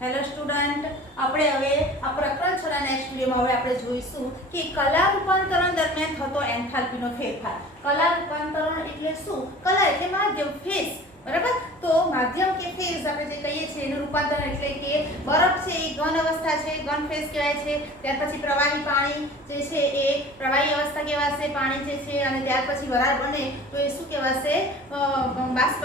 Hello student, આપણે હવે આ પ્રકરણ 6 ના નેક્સ્ટ વિડિયોમાં હવે આપણે જોઈશું કે કલા રૂપાંતરણ દરમિયાન થતો એન્થાલ્પીનો ફેરફાર. કલા રૂપાંતરણ એટલે શું? કલા એટલે માધ્યમ, ફેઝ, બરાબર? તો માધ્યમ કે ફેઝ આપણે જે કહીએ છીએ એનું રૂપાંતરણ એટલે કે બરફ છે એ ઘન અવસ્થા છે, ઘન ફેઝ કહેવાય છે. ત્યાર પછી પ્રવાહી પાણી જે છે એ પ્રવાહી અવસ્થા કહેવાશે, પાણી જે છે, અને ત્યાર પછી વરાળ બને તો એ શું કહેવાશે? બાષ્પ,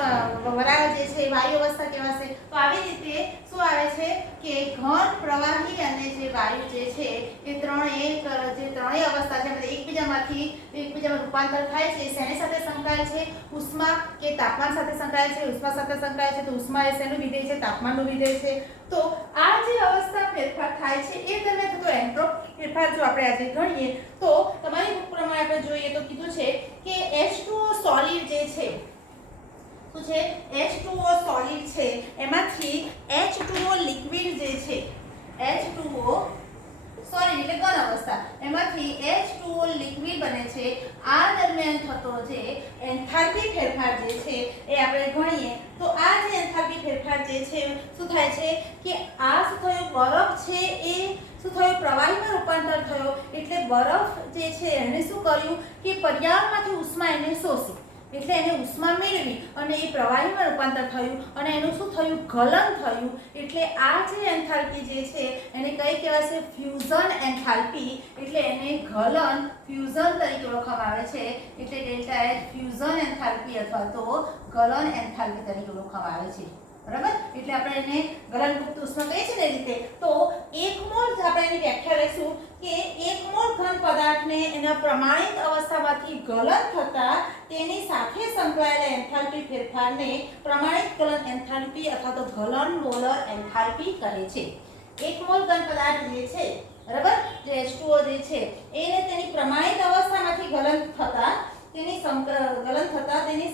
વરાળ જે છે એ વાયુ અવસ્થા કહેવાશે. તો આવી રીતે શું આવે છે કે ઘન, પ્રવાહી અને જે વાયુ જે છે એ ત્રણેય અવસ્થા છે એકબીજામાં રૂપાંતર થાય છે. શેની સાથે સંકળાયેલ છે? ઉષ્મા કે તાપમાન સાથે સંકળાયેલ છે. ઉષ્મા સાથે સંકળાયેલ છે તો ઉષ્મા એ શેનું વિધેય છે? તાપમાનનું વિધેય છે. તો આ જે અવસ્થા ફેરફાર થાય છે એ દરમિયાન થતો એન્ટ્રોપી ફેરફાર જો આપણે આજે ગણીએ તો તમારી બુક પ્રમાણે આપણે જોઈએ તો કીધું છે કે H2O સોલિડ જે છે શું છે? H2O સોલિડ છે એમાંથી H2O લિક્વિડ જે છે, H2O સોલિડ એટલે ઘન અવસ્થા, એમાંથી H2O લિક્વિડ બને છે. આ દરમિયાન થતો જે એન્થાલ્પી ફેરફાર જે છે એ આપણે ગણીએ તો આ જે એન્થાલ્પી ફેરફાર જે છે શું થાય છે કે આ શું થયું? બરફ છે એ શું થયું? પ્રવાહીમાં રૂપાંતર થયો. એટલે બરફ જે છે એને શું કર્યું કે પર્યાવરણમાંથી ઉષ્મા એને શોષી, એટલે એને ઉષ્મા મેળવી અને એ પ્રવાહીમાં રૂપાંતર થયું અને એનું શું થયું? ગલન થયું. એટલે આ જે એન્થાલ્પી જે છે એને કઈ કહેવાશે? Fusion enthalpy. એટલે એને ગલન, ફ્યુઝન તરીકે ઓળખવામાં આવે છે. એટલે ડેલ્ટા H ફ્યુઝન એન્થાલ્પી અથવા તો ગલન એન્થાલ્પી તરીકે ઓળખવામાં આવે છે. બરાબર? એટલે આપણે એને ગલનયુક્ત ઉષ્મા કહીએ છીએ ને એ રીતે. તો 1 મોલ આપણે એની વ્યાખ્યા લઈશું કે 1 મોલ ઘન પદાર્થને એના પ્રમાણિત અવસ્થામાંથી ગલન થતા તેની સાથે સંકળાયેલા એન્થાલ્પી ફેરફારને પ્રમાણિત ગલન એન્થાલ્પી અથવા તો ગલન મોલર એન્થાલ્પી કહે છે. 1 મોલ ઘન પદાર્થ જે છે, બરાબર, જે H2O જે છે એને તેની પ્રમાણિત અવસ્થામાંથી ગલન થતા તેની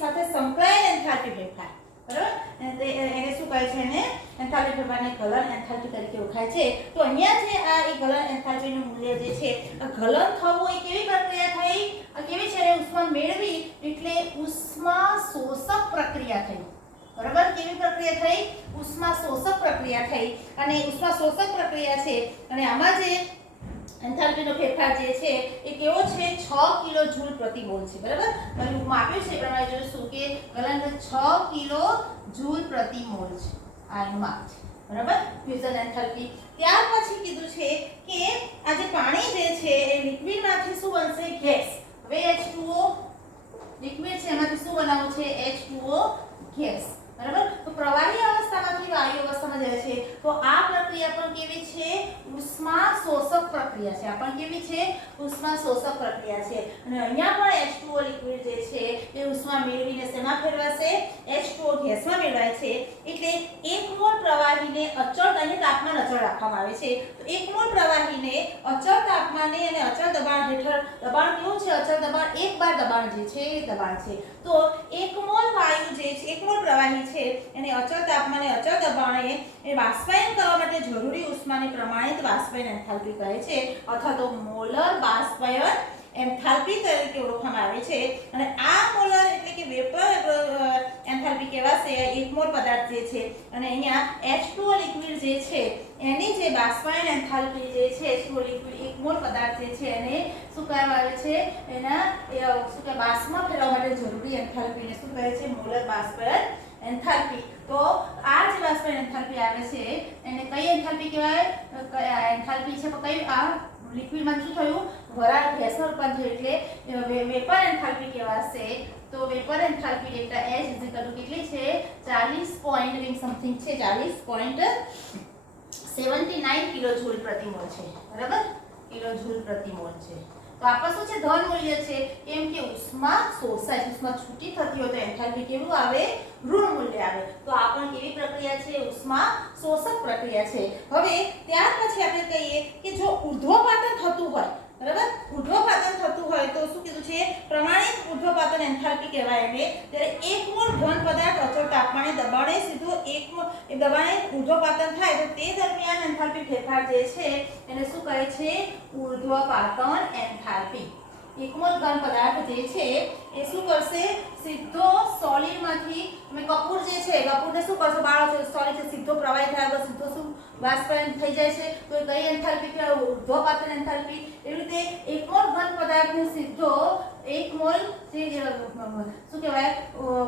સાથે સંકળાયેલ એન્થાલ્પી ફેરફાર, બરાબર, એને શું કહે છે? એને એન્થાલ્પી ફેરફારને ગલન એન્થાલ્પી તરીકે ઓળખાય છે. તો અહીંયા જે આ એ ગલન એન્થાલ્પીનું મૂલ્ય જે છે, આ ગલન થવું એ કેવી પ્રક્રિયા થઈ? કેવી છે? ઉષ્મા મેળવી એટલે ઉષ્મા શોષક પ્રક્રિયા થઈ. બરાબર? કેવી પ્રક્રિયા થઈ? ઉષ્મા શોષક પ્રક્રિયા થઈ. અને ઉષ્મા શોષક પ્રક્રિયા છે અને આમાં જે એન્થાલ્પીનો ફેરફાર જે છે એ કેવો છે? 6 કિલો જૂલ પ્રતિ મોલ છે. બરાબર? મેં બુકમાં આપ્યું છે એ પ્રમાણે જોઈશું કે ગલન 6 કિલો જૂલ પ્રતિ મોલ છે. આ એનું માપ છે. બરાબર? Fusion enthalpy. ત્યાર પછી કીધું છે કે આ જે પાણી જે છે એ લિક્વિડમાંથી શું બનશે? ગેસ. હવે H2O લિક્વિડ છે એમાંથી શું બનાવવું છે? H2O gas. બરાબર? તો પ્રવાહી અવસ્થામાંથી વાયુ અવસ્થામાં જાય છે. તો આ પ્રક્રિયા પણ કેવી છે? ઉષ્મા શોષક પ્રક્રિયા છે. આ પણ કેવી છે? ઉષ્મા શોષક પ્રક્રિયા છે. અને અહીંયા પણ H2O લિક્વિડ જે છે એ ઉષ્મા મેળવીને શેમાં ફેરવાશે? H2O ગેસમાં મેળવાય છે. એટલે 1 મોલ પ્રવાહીને અચળ અને તાપમાન અચળ રાખવામાં આવે છે. તો 1 મોલ પ્રવાહીને અચળ તાપમાને અને અચળ દબાણ હેઠળ, દબાણ કેવું છે? અચળ દબાણ, 1 બાર દબાણ જે છે એ દબાણ છે. તો 1 મોલ વાયુ જે છે, 1 મોલ પ્રવાહી છે એને અચળ તાપમાને અચળ દબાણે એ બાષ્પાયન કરવા માટે જરૂરી ઉષ્માની પ્રમાણિત બાષ્પાયન એન્થાલ્પી કહે છે અથવા તો મોલર બાષ્પાયન એન્થાલ્પી તરીકે ઓળખવામાં આવે છે. અને આ મોલર એટલે કે વેપર એન્થાલ્પી કહેવાશે 1 મોલ પદાર્થ જે છે. અને અહીંયા H2O લિક્વિડ જે છે એની જે બાષ્પાયન એન્થાલ્પી જે છે, H2O લિક્વિડ 1 મોલ પદાર્થ જે છે એને શું કહેવામાં આવે છે? એના શું કે બાષ્પમાં ફેરવવા માટે જરૂરી એન્થાલ્પીને શું કહે છે? મોલર બાષ્પાયન એન્થાલ્પી. તો આ જે બાષ્પાયન એન્થાલ્પી આવે છે એને કઈ એન્થાલ્પી કહેવાય? એન્થાલ્પી છે કઈ? આ લિક્વિડમાં શું થયું? વરાળ ગેસમાં રૂપાંતર એટલે વેપર એન્થાલ્પી કહેવાશે. તો વેપર એન્થાલ્પી ડેલ્ટા H કેટલી છે? 40 પોઈન્ટ સમથિંગ છે, 40.79 કિલો જૂલ પ્રતિ મોલ છે. બરાબર? કિલો જૂલ પ્રતિ મોલ છે. તો આપણે શું છે? ધન મૂલ્ય છે. કેમ કે ઉષ્મા શોષાય, ઉષ્મા છૂટી થતી હોય તો એન્થાલ્પી કેવું આવે? ઋણ મૂલ્ય આવે. તો આ પણ કેવી પ્રક્રિયા છે? ઉષ્મા શોષક પ્રક્રિયા છે. હવે ત્યાર પછી આપણે કહીએ કે જો ઉર્ધ્વપાતન થતું હોય, બરાબર, ઉર્ધ્વપાતન થતું હોય તો શું કીધું છે? પ્રમાણિત ઉર્ધ્વપાતન એન્થાલ્પી કહેવાય એને. ત્યારે 1 મોલ ઘન પદાર્થ અચળ તાપમાને દબાણે સીધું 1 મોલ દબાણે ઉર્ધ્વપાતન થાય તો તે દરમિયાન એન્થાલ્પી ફેરફાર જે છે એને શું કહે છે? ઉર્ધ્વપાતન એન્થાલ્પી. 1 મોલ ઘન પદાર્થ જે છે એ શું કરશે? સીધો સોલિડમાંથી, તમે કપૂર જે છે, કપૂરને શું કરશો? બાળો છો, સોલિડ સીધો પ્રવાહી થાય તો સીધો શું બાષ્પીભવન થઈ જાય છે તો એ કઈ એન્થાલ્પી કહેવાય? ઉર્ધ્વપાતન એન્થાલ્પી. એવી રીતે 1 મોલ ઘન પદાર્થને સીધો 1 મોલ જે શું કહેવાય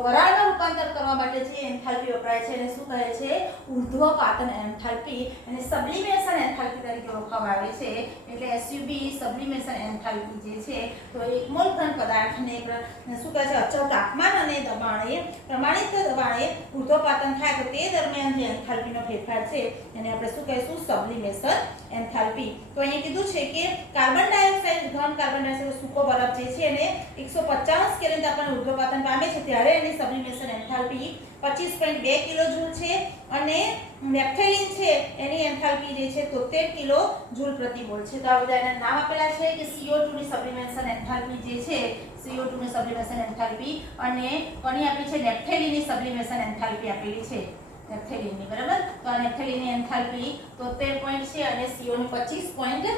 વરાળમાં રૂપાંતર કરવા માટે જે એન્થાલ્પી વપરાય છે એને શું કહે છે? ઉર્ધ્વપાતન એન્થાલ્પી. અને સબ્લિમેશન એન્થાલ્પી તરીકે ઓળખવામાં આવે છે. એટલે SUB સબ્લિમેશન એન્થાલ્પી જે છે તો 1 મોલ ઘન પદાર્થને શું કહે છે? અચળ તાપમાન અને દબાણે પ્રમાણિત દબાણે ઉર્ધ્વપાતન થાય તો તે દરમિયાન જે એન્થાલ્પીનો ફેરફાર છે એને આપણે શું કહીશું? સબ્લિમેશન એન્થાલ્પી. તો અહીંયા કીધું છે કે કાર્બન ડાયોક્સાઇડ ઘન કાર્બન ડાયોક્સાઇડ સૂકો બરફ જે છે એને 150 કેલ્વિન તાપમાને ઉર્ધ્વપાતન પામે છે ત્યારે એની સબ્લિમેશન એન્થાલ્પી 25.2 કિલોજૂલ છે. અને નેપ્થેલિન છે એની એન્થાલ્પી જે છે 73 કિલોજૂલ પ્રતિ મોલ છે. તો આ બધા એના નામ આપેલા છે કે CO2 ની સબ્લિમેશન એન્થાલ્પી જે છે CO2 ની સબ્લિમેશન એન્થાલ્પી અને કોની આપી છે? નેપ્થેલિનની સબ્લિમેશન એન્થાલ્પી આપેલી છે. નેપ્થેલિનની બરાબર. તો આ નેપ્થેલિનની એન્થાલ્પી 73 પોઈન્ટ છે અને CO ની 25.2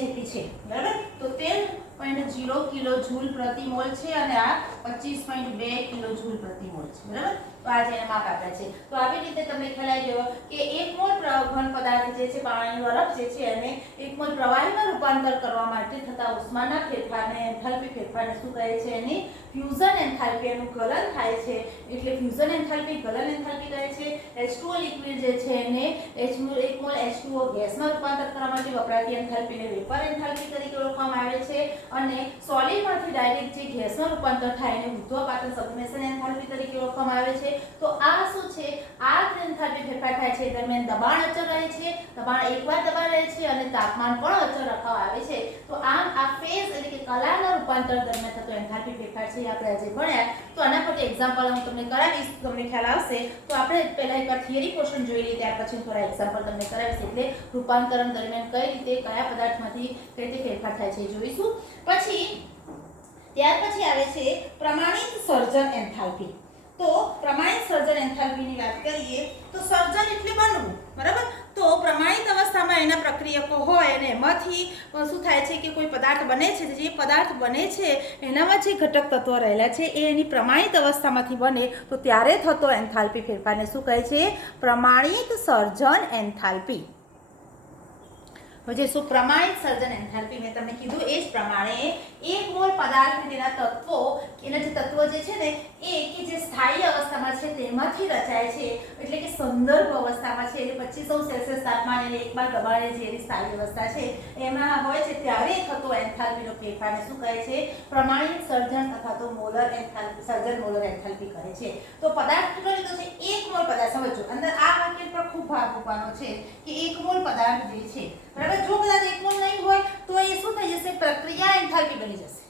જેટલી છે બરાબર. તો 13.0 કિલોજૂલ પ્રતિ મોલ છે અને આ 25.2 કિલોજૂલ પ્રતિ મોલ છે બરાબર. તો આ જે માપ આપ્યા છે. તો આવી રીતે તમને ખ્યાલ આવી ગયો કે 1 મોલ ઘન પદાર્થ જે છે પાણીનો બરફ જે છે અને 1 મોલ પ્રવાહીમાં રૂપાંતર કરવા માટે થતા ઉષ્માના ફેરફારને એન્થાલ્પી ફેરફારને શું કહે છે? એની ફ્યુઝન એન્થાલ્પી એનું ગલન થાય છે એટલે ફ્યુઝન એન્થાલ્પી ગલન એન્થાલ્પી કહે છે. H2O લિક્વિડ જે છે એને 1 મોલ H2O ગેસમાં રૂપાંતર કરવા માટે વપરાતી એન્થાલ્પીને વેપર એન્થાલ્પી તરીકે ઓળખવામાં આવે છે. અને સોલિડમાંથી ડાયરેક્ટ જે ગેસમાં રૂપાંતર થાય એને ઉર્ધ્વપાતન સબ્લિમેશન એન્થાલ્પી તરીકે ઓળખવામાં આવે છે. તો આ શું છે? આ એન્થાલ્પી ફેરફાર થાય છે દરમિયાન દબાણ અચળ રહે છે. દબાણ એકવાર દબાણ રહે છે અને તાપમાન પણ અચળ રાખવામાં આવે છે. તો આમ આ ફેઝ એટલે કે કલાના રૂપાંતર દરમિયાન થતો એન્થાલ્પી ફેરફાર છે આપણે આજે ભણ્યા. તો આના પરથી એક્ઝામ્પલ હું તમને કરાવીશ, તમને ખ્યાલ આવશે. તો આપણે પહેલા એકવાર થિયરી પોર્શન જોઈ લઈએ, ત્યાર પછી થોડા એક્ઝામ્પલ તમને કરાવીશ. એટલે રૂપાંતરણ દરમિયાન કઈ રીતે કયા પદાર્થમાંથી કઈ રીતે ફેરફાર થાય છે એ જોઈશું. ત્યાર પછી આવે છે પ્રમાણિત સર્જન એન્થાલ્પી. તો પ્રમાણિત સર્જન એન્થાલ્પીની વાત કરીએ તો સર્જન એટલે બનવું બરાબર. તો પ્રમાણિત અવસ્થામાં એના પ્રક્રિયકો હોય અને એમાંથી શું થાય છે કે કોઈ પદાર્થ બને છે. જે પદાર્થ બને છે એનામાં જે ઘટક તત્વો રહેલા છે એ એની પ્રમાણિત અવસ્થામાંથી બને તો ત્યારે થતો એન્થાલ્પી ફેરફારને શું કહે છે? પ્રમાણિત સર્જન એન્થાલ્પી. જે શું પ્રમાણિત સર્જન એન્થાલ્પી મેં તમને કીધું એ જ પ્રમાણે 1 મોલ પદાર્થ તેના તત્વો એના જે તત્વો જે છે ને એ કે જે સ્થાયી અવસ્થામાં છે તેમાંથી રચાય છે એટલે કે સંદર્ભ અવસ્થામાં છે એટલે 25°C તાપમાન એટલે એકવાર દબાણે જે એની સ્થાયી અવસ્થા છે એમાં હોય છે ત્યારે થતો એન્થાલ્પીનો ફેરફારને શું કહે છે? પ્રમાણિત સર્જન અથવા તો મોલર એન્થાલ્પી સર્જન મોલર એન્થાલ્પી કહે છે. તો પદાર્થ કેટલો લીધો છે? 1 મોલ પદાર્થ. સમજો અંદર આ વાક્ય પર ખૂબ ભાર મૂકવાનો છે કે 1 મોલ પદાર્થ જે છે બરાબર. જો કદાચ 1 મોલ નહીં હોય તો એ શું થઈ જશે? પ્રક્રિયા એન્થાલ્પી બની જશે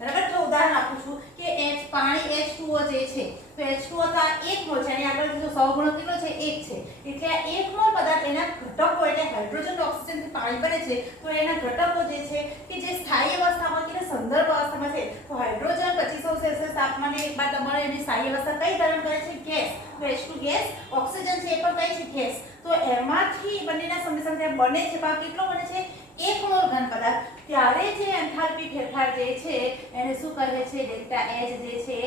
બરાબર. તો ઉદાહરણ આપું છું કે પાણી H2O જે છે તો H2O તો આ 1 મોલ છે અને આગળ જો સહગુણક કેટલો છે? 1 છે. એટલે આ 1 મોલ પદાર્થ એના ઘટકો એટલે હાઇડ્રોજન ઓક્સિજનથી પાણી બને છે તો એના ઘટકો જે છે કે જે સ્થાયી અવસ્થામાં કે સંદર્ભ અવસ્થામાં છે તો હાઇડ્રોજન 25°C તાપમાને એકવાર દબાણે એની સ્થાયી અવસ્થા કઈ ધારણ કરે છે? ગેસ. તો H2 ગેસ, ઓક્સિજન છે એ પણ કઈ છે? ગેસ. તો એમાંથી બંનેના સંમિશ્રણ બને છે ભાગ કેટલો બને છે? 1 મોલ ઘન પદાર્થ. ત્યારે જે એન્થાલ્પી ફેરફાર જે છે એને શું કહે છે? ડેલ્ટા H જે છે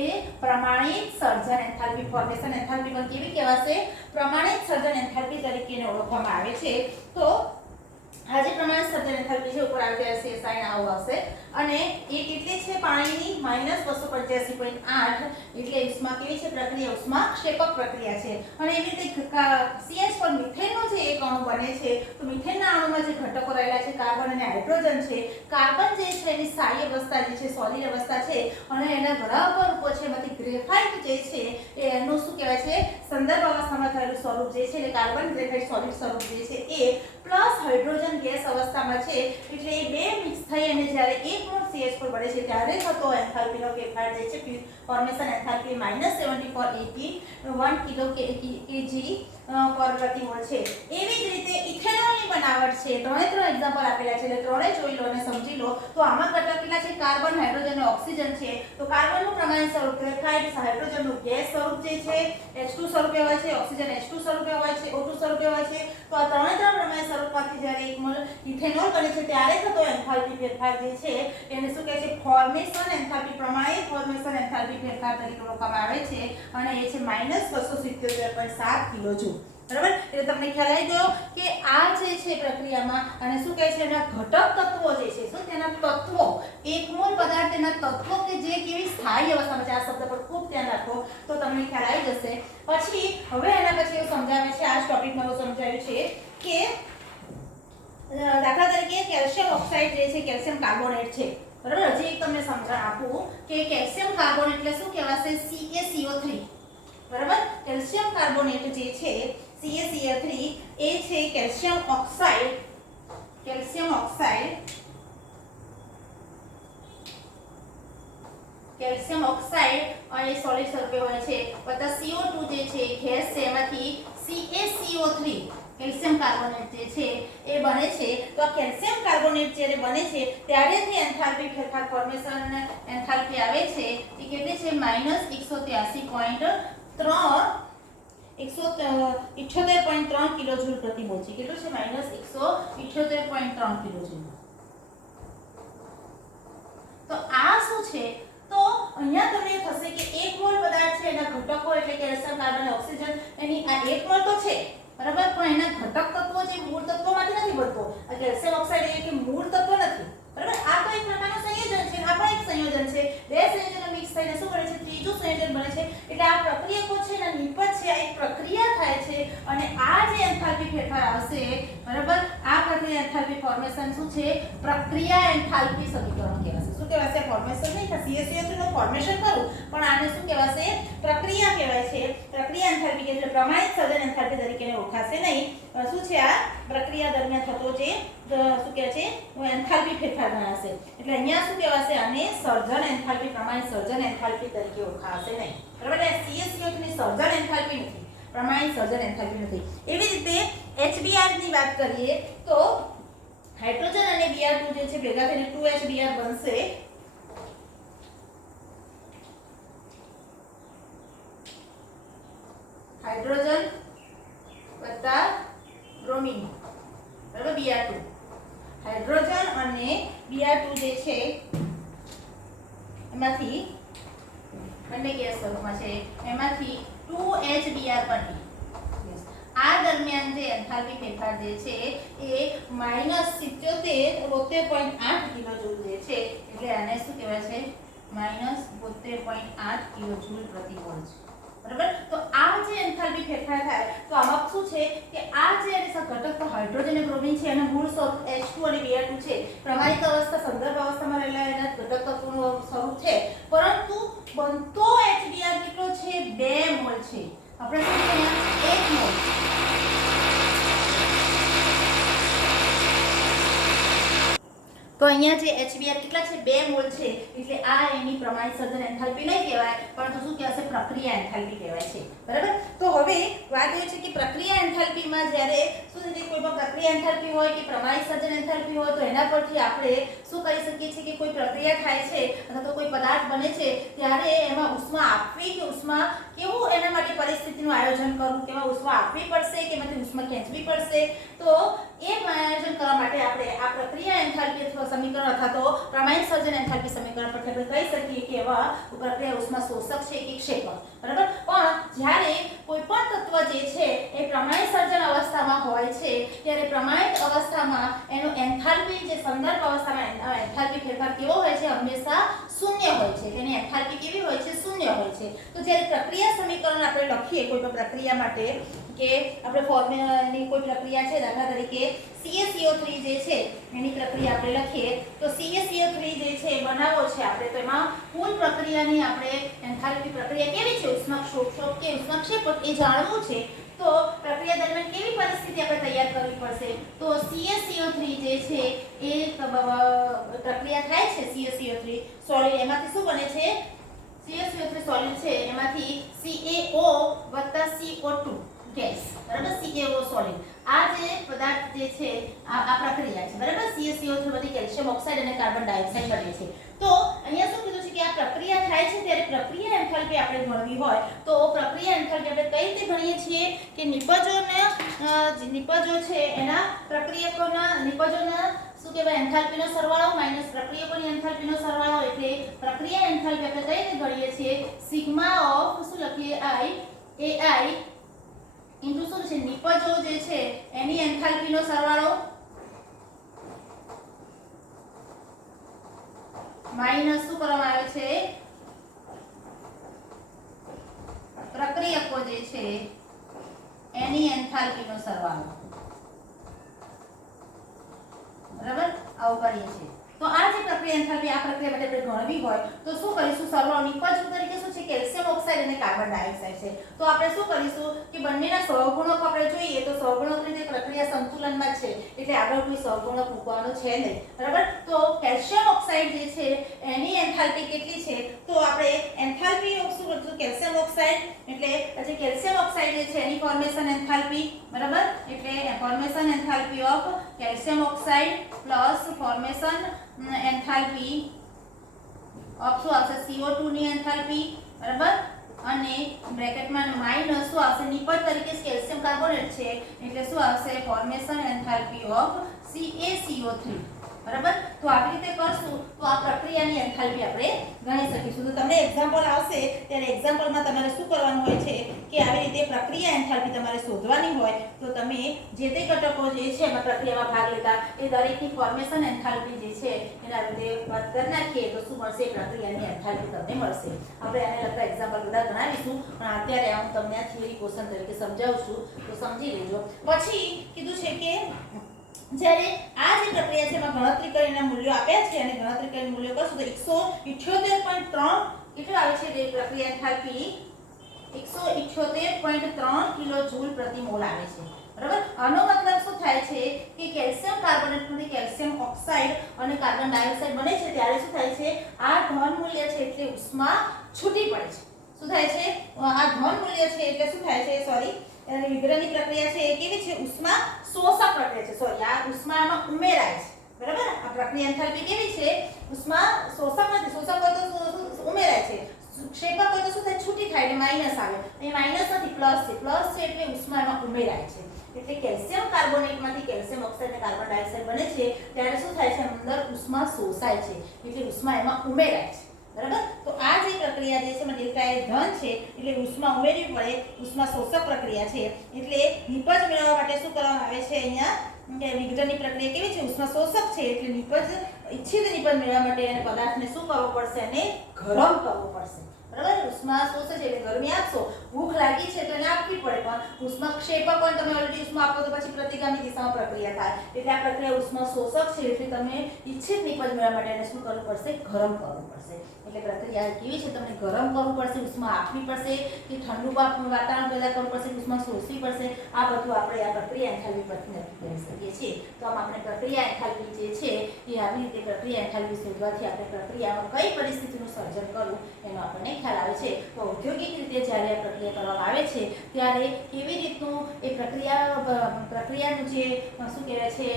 એ પ્રમાણિત સર્જન એન્થાલ્પી ફોર્મેશન એન્થાલ્પી પણ કેવી કહેવાશે? પ્રમાણિત સર્જન એન્થાલ્પી તરીકે ઓળખવામાં આવે છે. તો આ જે પ્રમાણિત સર્જન એન્થાલ્પી છે ઉપર આવી જશે સાઈન આવું આવશે અને એ કેટલી છે? પાણીની -285.8 એટલે ઉષ્મા કેવી છે? પ્રક્રિયા ઉષ્મા ક્ષેપક પ્રક્રિયા છે. અને એવી રીતે CH પર મિથેનનો જે એક અણુ બને છે તો મિથેનના અણુમાં જે ઘટકો રહેલા છે કાર્બન અને હાઇડ્રોજન છે. કાર્બન જે છે એની સ્થાયી અવસ્થા જે છે સોલિડ અવસ્થા છે અને એના ઘણા રૂપો છે એમાંથી ગ્રેફાઇટ જે છે એનું શું કહેવાય છે? સંદર્ભ અવસ્થામાં થયેલું સ્વરૂપ જે છે એટલે કાર્બન ગ્રેફાઇટ સોલિડ સ્વરૂપ જે છે એ પ્લસ હાઇડ્રોજન ગેસ અવસ્થામાં છે એટલે એ બે મિક્સ થઈ અને જ્યારે 1 મોલ CH પર બને છે ત્યારે થતો એન્થાલ્પીનો ફેરફાર જે છે ફોર્મેશન એન્થાલ્પી -7481 કિલો કેજી પર પ્રતિ મોલ છે. એવી જ રીતે ઇથેનોલની બનાવટ છે. ત્રણ એક્ઝામ્પલ આપેલા છે એટલે ત્રણે જોઈ લો અને સમજી લો. તો આમાં ઘટક કેટલા છે? કાર્બન, હાઇડ્રોજન અને ઓક્સિજન છે. તો કાર્બનનું પ્રમાણિત સ્વરૂપ ગ્રેફાઇટ, હાઇડ્રોજનનું ગેસ સ્વરૂપ જે છે H2 સ્વરૂપે હોય છે, ઓક્સિજન H2 સ્વરૂપે હોય છે, O2 સ્વરૂપે હોય છે. તો આ ત્રણે પ્રમાણિત સ્વરૂપમાંથી જ્યારે 1 મોલ ઇથેનોલ બને છે ત્યારે થતો એન્થાલ્પી ફેરફાર જે છે એને શું કહે છે? ફોર્મેશન એન્થાલ્પી પ્રમાણિત ફોર્મેશન એન્થાલ્પી ફેરફાર તરીકે ઓળખવામાં આવે છે અને એ છે -277.7 કિલોજૂલ. બરાબર. એટલે તમને ખ્યાલ આવી ગયો કે આ જે છે પ્રક્રિયામાં અને શું કહે છે એના ઘટક તત્વો જે છે શું તેના તત્વો એક મોલ પદાર્થ તેના તત્વો કે જે કેવી સ્થાયી અવસ્થામાં છે આ શબ્દ પર ખૂબ ધ્યાન રાખો તો તમને ખ્યાલ આવી જશે. પછી હવે એના પછી એવું સમજાવે છે આ જ ટોપિકમાં એવું સમજાવ્યું છે કે દાખલા તરીકે કેલ્શિયમ ઓક્સાઇડ જે છે કેલ્શિયમ કાર્બોનેટ છે બરાબર. હજી એક તમને સમજણ આપું કે કેલ્શિયમ કાર્બોનેટ એટલે શું કહેવાશે CaCO3 બરાબર. કેલ્શિયમ કાર્બોનેટ જે છે CaCO3 એ છે કેલ્શિયમ ઓક્સાઇડ અને સોલિડ સ્વરૂપે હોય છે વત્તા CO2 જે છે ગેસ છે એમાંથી CaCO3 કેલ્શિયમ કાર્બોનેટ જે છે એ બને છે. તો આ કેલ્શિયમ કાર્બોનેટ જ્યારે બને છે ત્યારે જે એન્થાલ્પી ફેરફાર ફોર્મેશન એન્થાલ્પી આવે છે એ કેટલી છે -178.3 કિલોજૂલ પ્રતિ મોલ છે. કેટલું છે -178.3 કિલોજૂલ. તો આ શું છે તો અહીંયા તમને થશે કે 1 મોલ પદાર્થ છે એના ઘટકો એટલે કેલ્શિયમ કાર્બન અને ઓક્સિજન એની આ 1 મોલ તો છે બરાબર પણ એના ઘટક તત્વો જે મૂળ તત્વોમાંથી નથી બનતો. આ કેલ્શિયમ ઓક્સાઇડ એ કે મૂળ તત્વ નથી બરાબર. આ તો એક પ્રકારનું સંયોજન છે આ પણ એક સંયોજન છે. બે સંયોજનો મિક્સ થઈને શું બને છે ત્રીજું સંયોજન બને છે. એટલે આ પ્રક્રિયકો છે એના નિપજ છે આ એક પ્રક્રિયા થાય છે અને આ જે એન્થાલ્પી ફેરફાર આવશે બરાબર આ પ્રક્રિયા એન્થાલ્પી ફોર્મેશન શું છે પ્રક્રિયા એન્થાલ્પી સમીકરણ કહેવાશે. શું કહેવાશે ફોર્મેશન નહીં CaCO3 નું ફોર્મેશન કરું પણ આને શું કહેવાશે પ્રક્રિયા કહેવાય છે. પ્રક્રિયા એન્થાલ્પી એટલે પ્રમાણિત સર્જન એન્થાલ્પી તરીકે ઓળખાશે નહીં. શું છે આ પ્રક્રિયા દરમિયાન થતો જે શું કહે છે એન્થાલ્પી ફેરફાર ગણાશે. એટલે અહીંયા શું કહેવાશે આને સર્જન એન્થાલ્પી પ્રમાણિત સર્જન એન્થાલ્પી તરીકે ઓળખાશે નહીં બરાબર. CaCO3 ની સર્જન એન્થાલ્પી નથી પ્રમાણિત સર્જન એન્થાલ્પી નથી. એવી રીતે HBr ની વાત કરીએ તો હાઇડ્રોજન અને Br2 જે છે ભેગા થઈને 2HBr બનશે. હાઇડ્રોજન વત્તા બ્રોમિન બરાબર Br2. હાઇડ્રોજન અને Br2 જે છે એમાંથી બંને ગેસ સ્વરૂપમાં છે એમાંથી 2HBr બને. આ દરમિયાન જે એન્થાલ્પી ફેરફાર જે છે એ -72.8 કિલોજૂલ જે છે એટલે આને શું કહેવાય છે -72.8 કિલોજૂલ પ્રતિ મોલ છે બરાબર. તો આ જે એન્થાલ્પી ફેરફાર થાય તો આમાં શું છે કે આ જે ઘટક તો હાઇડ્રોજન અને બ્રોમિન છે એના મૂળ સ્વરૂપ H2 અને Br2 છે. પ્રમાણિત અવસ્થા સંદર્ભ અવસ્થામાં રહેલા એના ઘટક તત્વોનું સ્વરૂપ છે પરંતુ બનતો HBr કેટલો છે 2 મોલ છે. આપણે શું કહીએ 1 મોલ. તો અહીંયા જે HBr કેટલા છે 2 મોલ છે એટલે આ એની પ્રમાણિત સર્જન એન્થાલ્પી નહીં કહેવાય પરંતુ શું કહેવાશે પ્રક્રિયા એન્થાલ્પી કહેવાય છે બરાબર. તો હવે વાત એ છે કે પ્રક્રિયા એન્થાલ્પીમાં જ્યારે શું છે કોઈ પણ પ્રક્રિયા એન્થાલ્પી હોય કે પ્રમાણિત સર્જન એન્થાલ્પી હોય તો એના પરથી આપણે શું કરી શકીએ છીએ કે કોઈ પ્રક્રિયા થાય છે અથવા તો કોઈ પદાર્થ બને છે ત્યારે એમાં ઉષ્મા આપવી કે ઉષ્મા કેવું એના માટે પરિસ્થિતિનું આયોજન કરવું કે એમાં ઉષ્મા આપવી પડશે કે એમાંથી ઉષ્મા ખેંચવી પડશે. તો એ આયોજન કરવા માટે આપણે આ પ્રક્રિયા એન્થાલ્પી અથવા સમીકરણ અથવા તો પ્રમાણિત સર્જન એન્થાલ્પી સમીકરણ પરથી આપણે કહી શકીએ કે એવા પ્રક્રિયા ઉષ્મા શોષક છે કે ક્ષેપક બરાબર. પણ જ્યારે કોઈ પણ તત્વ જે છે એ પ્રમાણિત સર્જન અવસ્થામાં હોય છે ત્યારે પ્રમાણિત અવસ્થામાં એનો એન્થાલ્પી જે સંદર્ભ અવસ્થામાં એન્થાલ્પી ફેરફાર કેવો હોય છે હંમેશા શૂન્ય હોય છે. તેની એન્થાલ્પી કેવી હોય છે શૂન્ય હોય છે. તો જ્યારે પ્રક્રિયા સમીકરણ આપણે લખીએ કોઈ પણ પ્રક્રિયા માટે કે આપણે ફોર્મ્યુલાની કોઈ પ્રક્રિયા છે દાખલા તરીકે CaCO3 જે છે એની પ્રક્રિયા આપણે લખીએ તો CaCO3 જે છે બનાવવો છે આપણે તો એમાં કુલ પ્રક્રિયાની આપણે એન્થાલ્પી પ્રક્રિયા કેવી છે ઉષ્માક્ષેપક કે ઉષ્માક્ષેપક એ જાણવું છે. તો પ્રક્રિયા દરમિયાન કેવી પરિસ્થિતિ આપણે તૈયાર કરવી પડશે તો CaCO3 જે છે એ પ્રક્રિયા થાય છે CaCO3 સોલિડ એમાંથી શું બને છે CaCO3 સોલિડ છે એમાંથી CaO વત્તા CO2 ગેસ બરાબર. CaO સોલિડ આ જે પદાર્થ જે છે આ પ્રક્રિયા છે બરાબર. CaCO3 માંથી કેલ્શિયમ ઓક્સાઇડ અને કાર્બન ડાયોક્સાઇડ બને છે. તો અહીંયા શું કીધું છે કે આ પ્રક્રિયા થાય છે ત્યારે પ્રક્રિયા એન્થાલ્પી આપણે ગણવી હોય તો પ્રક્રિયા એન્થાલ્પી આપણે કઈ રીતે ગણીએ છીએ કે નિપજો છે એના પ્રક્રિયકોના નિપજોના શું કહેવાય એન્થાલ્પીનો સરવાળો માઈનસ પ્રક્રિયકોની એન્થાલ્પીનો સરવાળો એટલે પ્રક્રિયા એન્થાલ્પી આપણે કઈ રીતે ગણીએ છીએ સિગ્મા ઓફ શું લખીએ ai ઇન્ટુ શું છે નિપજો જે છે એની એન્થાલ્પીનો સરવાળો માઈનસ શું કરવામાં આવે છે પ્રક્રિયકો જે છે એની એન્થાલ્પીનો સરવાળો, બરાબર આવું કરીએ છીએ। તો આ જે પ્રક્રિયા એન્થાલ્પી આ પ્રક્રિયા માટે આપણે ગણવી હોય તો શું કરીશું સરવાળો નિપજ તરીકે શું છે કેલ્શિયમ ઓક્સાઇડ અને કાર્બન ડાયોક્સાઇડ છે। તો આપણે શું કરીશું કે બંનેના સહગુણકો આપણે જોઈએ તો સહગુણકની જે પ્રક્રિયા સંતુલનમાં છે એટલે આગળ કોઈ સહગુણક મૂકવાનો છે નહીં, બરાબર। તો કેલ્શિયમ ઓક્સાઇડ જે છે એની એન્થાલ્પી કેટલી છે તો આપણે એન્થાલ્પી શું કરીશું કેલ્શિયમ ઓક્સાઇડ એટલે જે કેલ્શિયમ ઓક્સાઇડ જે છે એની ફોર્મેશન એન્થાલ્પી, બરાબર એટલે formation enthalpy of calcium oxide plus formation enthalpy of શું આવશે CO2 ની એન્થાલ્પી, બરાબર અને બ્રેકેટમાં માઈનસ શું આવશે નિપજ તરીકે કેલ્શિયમ કાર્બોનેટ છે એટલે શું આવશે ફોર્મેશન એન્થાલ્પી ઓફ CaCO3, બરાબર। તો આવી રીતે કરશું તો આ પ્રક્રિયાની એન્થાલ્પી આપણે ગણી શકીશું। તો તમને એક્ઝામ્પલ આવશે ત્યારે એક્ઝામ્પલમાં તમારે શું કરવાનું હોય છે કે આવી રીતે પ્રક્રિયા એન્થાલ્પી તમારે શોધવાની હોય તો તમે જે તે ઘટકો જે છે એમાં પ્રક્રિયામાં ભાગ લેતા એ દરેકની ફોર્મેશન એન્થાલ્પી જે છે એના રીતે વાત કરી નાખીએ તો શું મળશે પ્રક્રિયાની એન્થાલ્પી તમને મળશે। આપણે આને લગતા એક્ઝામ્પલ બધા ગણાવીશું પણ અત્યારે હું તમને આ થિયરી ક્વેશ્ચન તરીકે સમજાવું છું તો સમજી લેજો। પછી કીધું છે કે જ્યારે આ જે પ્રક્રિયા છે એમાં ગણતરી કરીને મૂલ્યો આપ્યા છે અને ગણતરી કરીને મૂલ્યો કરશું તો 178.3 કેટલું આવે છે તે પ્રક્રિયા એન્થાલ્પી 178.3 કિલો જૂલ પ્રતિ મોલ આવે છે, બરાબર। આનો મતલબ શું થાય છે કે કેલ્શિયમ કાર્બોનેટમાંથી કેલ્શિયમ ઓક્સાઇડ અને કાર્બન ડાયોક્સાઇડ બને છે ત્યારે શું થાય છે આ ધન મૂલ્ય છે એટલે ઉષ્મા છૂટી પડે છે। શું થાય છે આ ધન મૂલ્ય છે એટલે શું થાય છે સોરી વિગ્રહની પ્રક્રિયા છે એ કેવી છે ઉષ્મા શોષક પ્રક્રિયા છે, સોરી આ ઉષ્મામાં ઉમેરાય છે, બરાબર। આ પ્રક્રિયા એન્થાલ્પી કેવી છે ઉષ્મા શોષક નથી, શોષક હોય તો ઉમેરાય છે, ક્ષેપક હોય તો શું થાય છૂટી થાય એટલે માઈનસ આવે, એ માઈનસ નથી પ્લસ છે એટલે ઉષ્મામાં ઉમેરાય છે। એટલે કેલ્શિયમ કાર્બોનેટમાંથી કેલ્શિયમ ઓક્સાઇડ અને કાર્બન ડાયોક્સાઇડ બને છે ત્યારે શું થાય છે અંદર ઉષ્મા શોષાય છે એટલે ઉષ્મા એમાં ઉમેરાય છે, બરાબર। તો આ જે પ્રક્રિયા જે છે એમાં ડેલ્ટા એ ધન છે એટલે ઉષ્મા ઉમેરવી પડે, ઉષ્મા શોષક પ્રક્રિયા છે એટલે નિપજ મેળવવા માટે શું કરવામાં આવે છે અહીંયા કે વિઘટનની પ્રક્રિયા કેવી છે ઉષ્મા શોષક છે એટલે નિપજ ઈચ્છિત નિપજ મેળવવા માટે એને પદાર્થને શું કરવો પડશે અને ગરમ કરવો પડશે, બરાબર। ઉષ્મા શોષે છે એટલે ગરમી આપશો, ભૂખ લાગી છે તો એને આપવી પડે પણ ઉષ્મા ક્ષેપક પણ તમે ઓલરેડી ઉષ્મા આપો તો પછી પ્રતિગામી દિશામાં પ્રક્રિયા થાય એટલે આ પ્રક્રિયા ઉષ્મા શોષક છે એટલે તમે ઈચ્છિત નિપજ મેળવવા માટે એને શું કરવું પડશે ગરમ કરવું પડશે। એટલે પ્રક્રિયા કેવી છે તમને ગરમ કરવું પડશે, ઉષ્મા આપવી પડશે કે ઠંડુ વાતાવરણ પેદા કરવું પડશે, ઉષ્મા શોષવી પડશે, આ બધું આપણે આ પ્રક્રિયા એન્થાલ્પી પરથી નક્કી કરી શકીએ છીએ। તો આમ આપણે પ્રક્રિયા એન્થાલ્પી જે છે એ આવી રીતે પ્રક્રિયા એન્થાલ્પી શોધવાથી આપણે પ્રક્રિયામાં કઈ પરિસ્થિતિનું સર્જન કરવું એનો આપણને ખ્યાલ આવે છે। તો ઔદ્યોગિક રીતે જ્યારે આ પ્રક્રિયા કરવામાં આવે છે ત્યારે કેવી રીતનું એ પ્રક્રિયાનું જે શું કહેવાય છે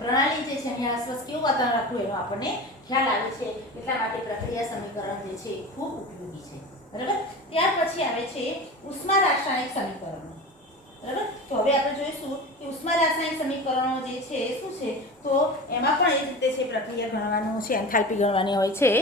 પ્રણાલી જે છે એની આસપાસ કેવું વાતાવરણ રાખવું એનો આપણને ખ્યાલ આવે છે, એટલા માટે પ્રક્રિયા સમીકરણ જે છે એ ખૂબ ઉપયોગી છે, બરાબર। ત્યાર પછી આવે છે ઉષ્મા રાસાયણિક સમીકરણો, બરાબર। તો હવે આપણે જોઈશું કે ઉષ્મા રાસાયણિક સમીકરણો જે છે શું છે તો એમાં પણ એ રીતે છે પ્રક્રિયા ગણવાનું છે એન્થાલ્પી ગણવાની હોય છે।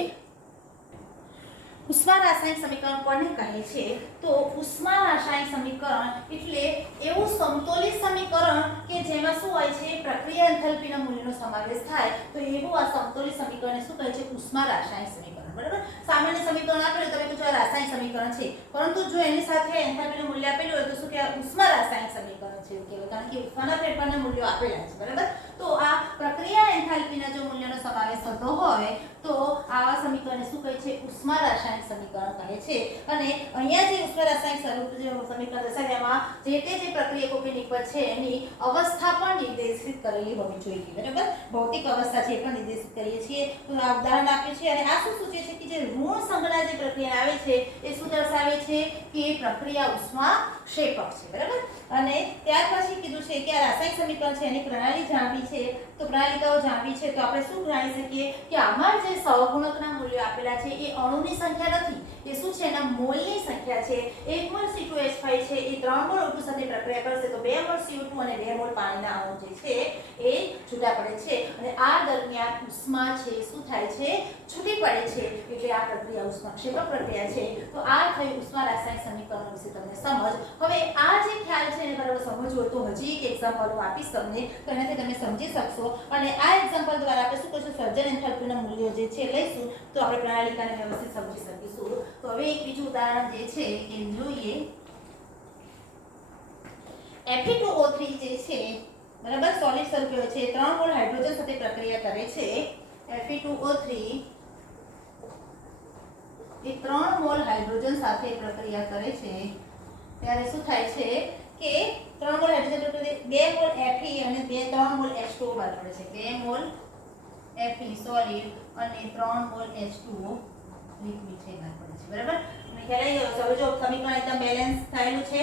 ઉષ્મા રાસાયણિક સમીકરણ કોને કહે છે તો ઉષ્મા રાસાયણિક સમીકરણ એટલે એવું સમતોલિત સમીકરણ કે જેમાં શું હોય છે પ્રક્રિયા એન્થાલ્પીના મૂલ્યનો સમાવેશ થાય તો એવું આ સમતોલિત સમીકરણને શું કહે છે ઉષ્મા રાસાયણિક સમીકરણ, બરાબર। સામાન્ય સમીકરણ આપેલું તમે કહો રાસાયણિક સમીકરણ છે પરંતુ જો એની સાથે એન્થાલ્પીનું મૂલ્ય આપેલું હોય તો શું કહેવાય ઉષ્મા રાસાયણિક સમીકરણ છે એવું કહેવાય કારણ કે ઉષ્માના ફેરફારના મૂલ્યો આપેલા છે, બરાબર। તો આ પ્રક્રિયા એન્થાલ્પીના જો મૂલ્યનો સમાવેશ થતો હોય તો આવા સમીકરણને શું કહે છે ઉષ્મા રાસાયણિક સમીકરણ કહે છે। અને અહીંયા જે ઉષ્મા રાસાયણિક સમીકરણ દર્શાવ્યામાં જે પ્રક્રિયકો કે નિપજ છે એની અવસ્થા પણ નિર્દેશિત કરેલી હોવી જોઈએ, બરાબર। ભૌતિક અવસ્થા છે એ પણ નિર્દેશિત કરીએ છીએ તો આ ઉદાહરણ આપ્યું છે અને આ શું સૂચવે છે કે જે ઋણ સંજ્ઞા જે પ્રક્રિયા આવે છે એ શું દર્શાવે છે કે પ્રક્રિયા ઉષ્મા ક્ષેપક છે, બરાબર। અને ત્યાર પછી કીધું છે કે આ રાસાયણિક સમીકરણ છે એની પ્રણાલી જાણવી છે તો પ્રણાલિકાઓ જાણવી છે તો આપણે શું જાણી શકીએ કે આમાં જે સહગુણકના મૂલ્યો આપેલા છે એ અણુની સંખ્યા નથી, એ શું છે એના મોલની સંખ્યા છે। 1 મોલ C2H5 છે એ 3 મોલ O2 સાથે પ્રક્રિયા કરશે તો 2 મોલ CO2 અને 2 મોલ પાણીના અણુ જે છે એ છૂટા પડે છે અને આ દરમિયાન ઉષ્મા છે શું થાય છે છૂટી પડે છે એટલે આ પ્રક્રિયા ઉષ્માક્ષેપક પ્રક્રિયા છે। તો આ થઈ ઉષ્મા રાસાયણિક સમીકરણ વિશે તમને સમજ। હવે આ જે ખ્યાલ છે એને બરાબર સમજવો તો હજી એક એક્ઝામ્પલ હું આપીશ તમને તો એનાથી તમે સમજી શકશો અને આ એક્ઝામ્પલ દ્વારા આપણે શું કરશું સર્જન એન્થાલ્પીના મૂલ્યો જે છે લઈશું તો આપણે પ્રણાલિકાને વ્યવસ્થિત સમજી શકીશું। તો હવે એક બીજું ઉદાહરણ જે છે એ જોઈએ। Fe2O3 જે છે બરાબર સોલિડ સ્વરૂપે હોય છે 3 મોલ હાઇડ્રોજન સાથે પ્રક્રિયા કરે છે। Fe2O3 એ 3 મોલ હાઇડ્રોજન સાથે પ્રક્રિયા કરે છે ત્યારે શું થાય છે કે 3 મોલ હાઇડ્રોજન એટલે 2 મોલ Fe અને 3 મોલ H2O બહાર પડે છે। 2 મોલ Fe સોલિડ અને 3 મોલ H2O લિક્વિડ છે બહાર પડે છે બરાબર। અને ખ્યાલ આવી ગયો હવે જો સમીકરણ એકદમ બેલેન્સ થયેલું છે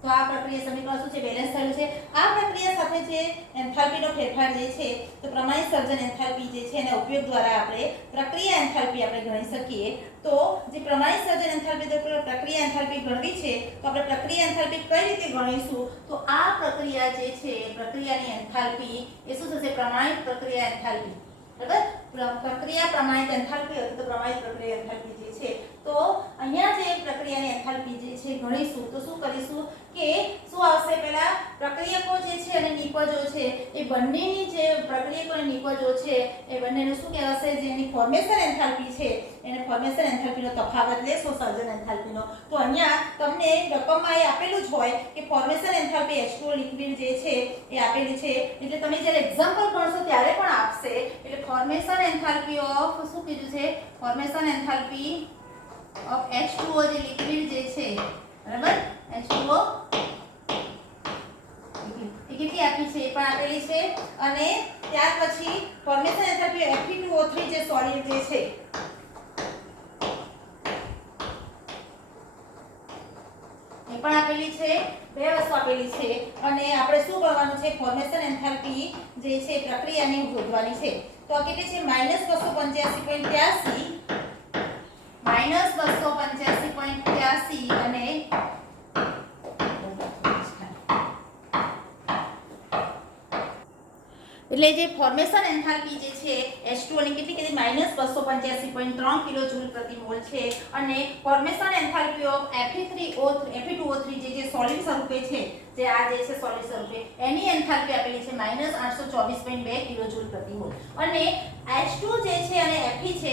તો આ પ્રક્રિયા સમીકરણ શું છે બેલેન્સ થયેલું છે। આ પ્રક્રિયા સાથે જે એન્થાલ્પીનો ફેરફાર જે છે તો પ્રમાણિત સર્જન એન્થાલ્પી જે છે એના ઉપયોગ દ્વારા આપણે પ્રક્રિયા એન્થાલ્પી આપણે ગણી શકીએ। તો જે પ્રમાણિત સર્જન એન્થાલ્પી તો પ્રક્રિયા એન્થાલ્પી ગણવી છે તો આપણે પ્રક્રિયા એન્થાલ્પી કઈ રીતે ગણીશું તો આ પ્રક્રિયા જે છે પ્રક્રિયાની એન્થાલ્પી એ શું થશે પ્રમાણિત પ્રક્રિયા એન્થાલ્પી બરાબર। પ્રક્રિયા પ્રમાણિત એન્થાલ્પી અથવા તો પ્રમાણિત પ્રક્રિયા એન્થાલ્પી જે છે તો અહીંયા જે પ્રક્રિયાની એન્થાલ્પી જે છે ગણીશું તો શું કરીશું કે શું આવશે પહેલા પ્રક્રિયકો જે છે અને નિપજો છે એ બંનેની જે પ્રક્રિયકો અને નિપજો છે એ બંનેનું શું કહેવાશે જેની ફોર્મેશન એન્થાલ્પી છે એને ફોર્મેશન એન્થાલ્પીનો તફાવત લેશો સર્જન એન્થાલ્પીનો તો અહીંયા તમને રકમમાં એ આપેલું જ હોય કે ફોર્મેશન એન્થાલ્પી H2O લિક્વિડ જે છે એ આપેલી છે એટલે તમે જ્યારે એક્ઝામ્પલ ગણશો ત્યારે પણ આપશે એટલે ફોર્મેશન એન્થાલ્પી ઓફ શું કીધું છે ફોર્મેશન એન્થાલ્પી ઓફ H2O જે લિક્વિડ જે છે બરાબર H2O કેટલી આપી છે એ પણ આપેલી છે અને ત્યાર પછી ફોર્મેશન એન્થાલ્પી Fe2O3 જે સોલિડ જે છે એ પણ આપેલી છે બે વસ્તુ આપેલી છે અને આપણે શું કરવાનું છે ફોર્મેશન એન્થાલ્પી જે છે પ્રક્રિયાની શોધવાની છે તો આ કેટલી છે -285.83 -285.83 અને એટલે જે ફોર્મેશન એન્થાલ્પી જે છે H2O ની કેટલી કીધી -285.3 કિલોજૂલ પ્રતિ મોલ છે અને ફોર્મેશન એન્થાલ્પી ઓફ Fe2O3 જે સોલિડ સ્વરૂપે છે જે આ જે છે સોલિડ સ્વરૂપે એની એન્થાલ્પી આપેલી છે -824.2 કિલોજૂલ પ્રતિ મોલ અને H2 જે છે અને Fe છે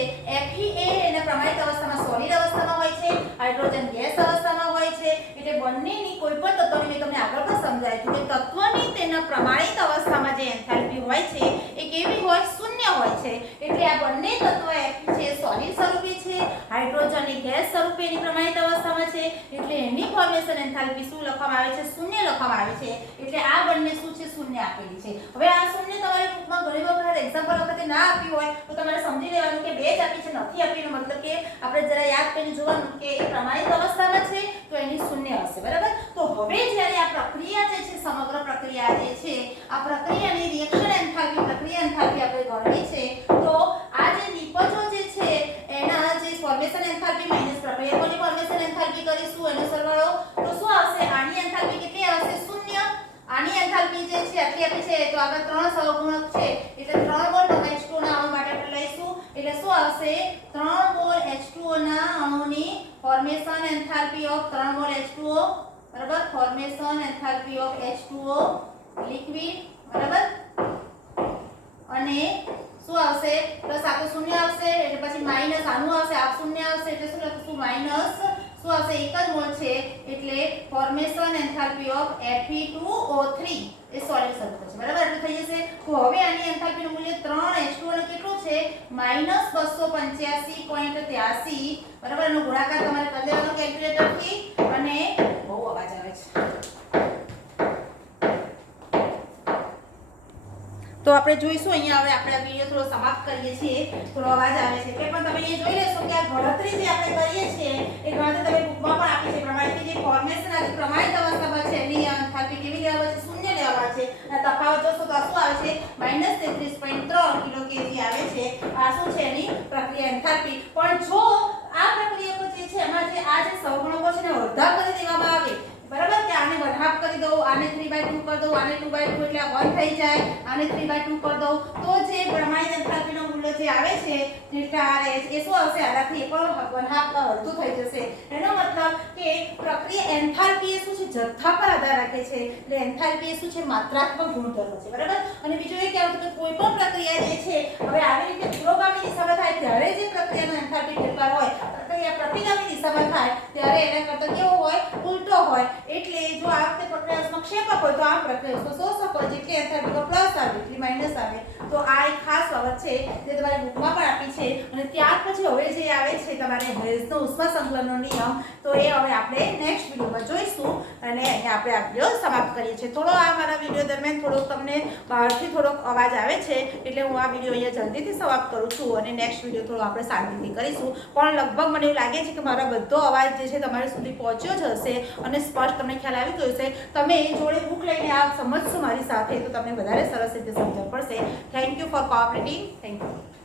Fe એ એના પ્રમાણિત અવસ્થામાં સોલિડ અવસ્થામાં હોય છે હાઇડ્રોજન ગેસ અવસ્થામાં હોય છે એટલે બંનેની કોઈ પણ તત્વની મેં તમને આગળ પણ સમજાવ્યું કે તત્વની તેના પ્રમાણિત અવસ્થામાં જે એન્થાલ્પી હોય છે એ કેવી હોય શૂન્ય હોય છે એટલે આ બંને તત્વ Fe છે સોલિડ સ્વરૂપે છે હાઇડ્રોજન એ ગેસ સ્વરૂપે એની પ્રમાણિત અવસ્થામાં છે એટલે એની ફોર્મેશન એન્થાલ્પી શું લખવામાં આવે છે શૂન્ય લખવામાં આવે છે એટલે આ બંને શું છે શૂન્ય આપેલી છે। હવે આ શૂન્ય તમારી બુકમાં ઘણી વખત એક્ઝામ્પલ વખતે ના આપ્યું હોય તો તમારે સમજી લેવાનું કે બે જ આપી છે નથી આપીનો મતલબ કે આપણે જરા યાદ કરીને જોવાનું કે એ પ્રમાણિત અવસ્થામાં છે તો એની શૂન્ય હશે બરાબર। તો હવે જ્યારે આ પ્રક્રિયા જે છે સમગ્ર પ્રક્રિયા જે છે આ પ્રક્રિયાની રિએક્શન એન્થાલ્પી પ્રક્રિયા એન્થાલ્પી આપણે ગણવી છે તો આ જે નિપજો જે છે એના જે ફોર્મેશન એન્થાલ્પી માઈનસ પ્રક્રિયકોની ફોર્મેશન એન્થાલ્પી કરીશું એનો સરવાળો તો શું આવશે આની એન્થાલ્પી કેટલી આવશે શૂન્ય આની એન્થાલ્પી જે છે આટલી આપી છે તો આગળ 3 સહગુણક છે એટલે 3 મોલ H2O ના અણુ માટે આપણે લઈશું એટલે શું આવશે 3 મોલ H2O ના અણુની formation enthalpy of 3 mole H2O બરાબર formation enthalpy of H2O liquid બરાબર અને શું આવશે પ્લસ આ તો શૂન્ય આવશે એટલે પછી માઈનસ આનું આવશે આ શૂન્ય આવશે એટલે શું લખીશું માઈનસ શું આવશે એક જ મોલ છે એટલે formation enthalpy of Fe2O3 A solid સ્વરૂપ છે બરાબર એટલે થઈ જશે તો હવે આની એન્થાલ્પીનું મૂલ્ય 3H2O ને કેટલું છે -285.83 બરાબર એનો ગુણાકાર તમારે કરી દેવાનો કેલ્ક્યુલેટરથી અને બહુ અવાજ આવે છે તો આપણે જોઈશું અહીંયા હવે આપણે આ વિડિયો થોડો સમાપ્ત કરીએ છીએ થોડો અવાજ આવે છે કે પણ તમે અહીંયા જોઈ લેશો કે આ ગણતરી જે આપણે કરીએ છીએ એ ગણતરી તમે બુકમાં પણ આપી છે પ્રમાણે કે જે ફોર્મેશન આ પ્રમાણિત અવસ્થામાં છે એની એન્થાલ્પી કેવી લેવામાં છે શૂન્ય લેવામાં છે છે અને તફાવત જોશો તો શું આવે છે -33.3 કિલો કેજી આવે છે આ શું છે એની પ્રક્રિયા એન્થાલ્પી પણ જો આ પ્રક્રિયકો જે છે એમાં જે આ જે સહગુણકો છે ને અડધા કરી દેવામાં આવે બરાબર કે આને 1/2 કરી દઉં આને 3/2 કરી દઉં આને 2/2 એટલે 1 થઈ જાય આને 3/2 કરી દઉં તો જે પ્રમાણિત એન્થાલ્પીનું મૂલ્ય જે આવે છે ડેલ્ટા RH એ શું આવશે આનાથી પણ 1/2 અડધું થઈ જશે એનો મતલબ કે પ્રક્રિયા એન્થાલ્પી એ શું છે જથ્થા પર આધાર રાખે છે એટલે એન્થાલ્પી એ શું છે માત્રાત્મક ગુણધર્મ છે બરાબર અને બીજું એ કહેવું કે કોઈ પણ પ્રક્રિયા જે છે હવે આવી રીતે પુરોગામી દિશામાં થાય ત્યારે જે પ્રક્રિયાનો એન્થાલ્પી ફેરફાર હોય પ્રક્રિયા પ્રતિગામી દિશામાં થાય ત્યારે એના કરતા કેવો હોય ઉલટો હોય એટલે જો આ વખતે પ્રક્રિયામાં ક્ષેપક હોય તો આ પ્રક્રિયામાં શોષક હોય જેટલી એન્થાલ્પી પ્લસ આવે એટલી માઈનસ આવે તો આ એક ખાસ બાબત છે જે તમારી બુકમાં પણ આપી છે અને ત્યાર પછી હવે જે આવે છે તમારે હેલ્સનો ઉષ્મા સંકલનનો નિયમ તો એ હવે આપણે નેક્સ્ટ વિડિયોમાં જોઈશું અને અહીંયા આપણે આ વિડિયો સમાપ્ત કરીએ છીએ થોડો આ મારા વિડિયો દરમિયાન થોડોક તમને બહારથી થોડોક અવાજ આવે છે એટલે હું આ વિડિયો અહીંયા જલ્દીથી સમાપ્ત કરું છું અને નેક્સ્ટ વિડિયો થોડો આપણે શાંતિથી કરીશું પણ લગભગ મને એવું લાગે છે કે મારો બધો અવાજ જે છે તમારી સુધી પહોંચ્યો જ હશે અને સ્પષ્ટ તમને ખ્યાલ આવી ગયો છે તમે જોડે બુક લઈને આ સમજશો મારી સાથે તો તમને વધારે સરસ રીતે સમજણ પડશે thank you for cooperating thank you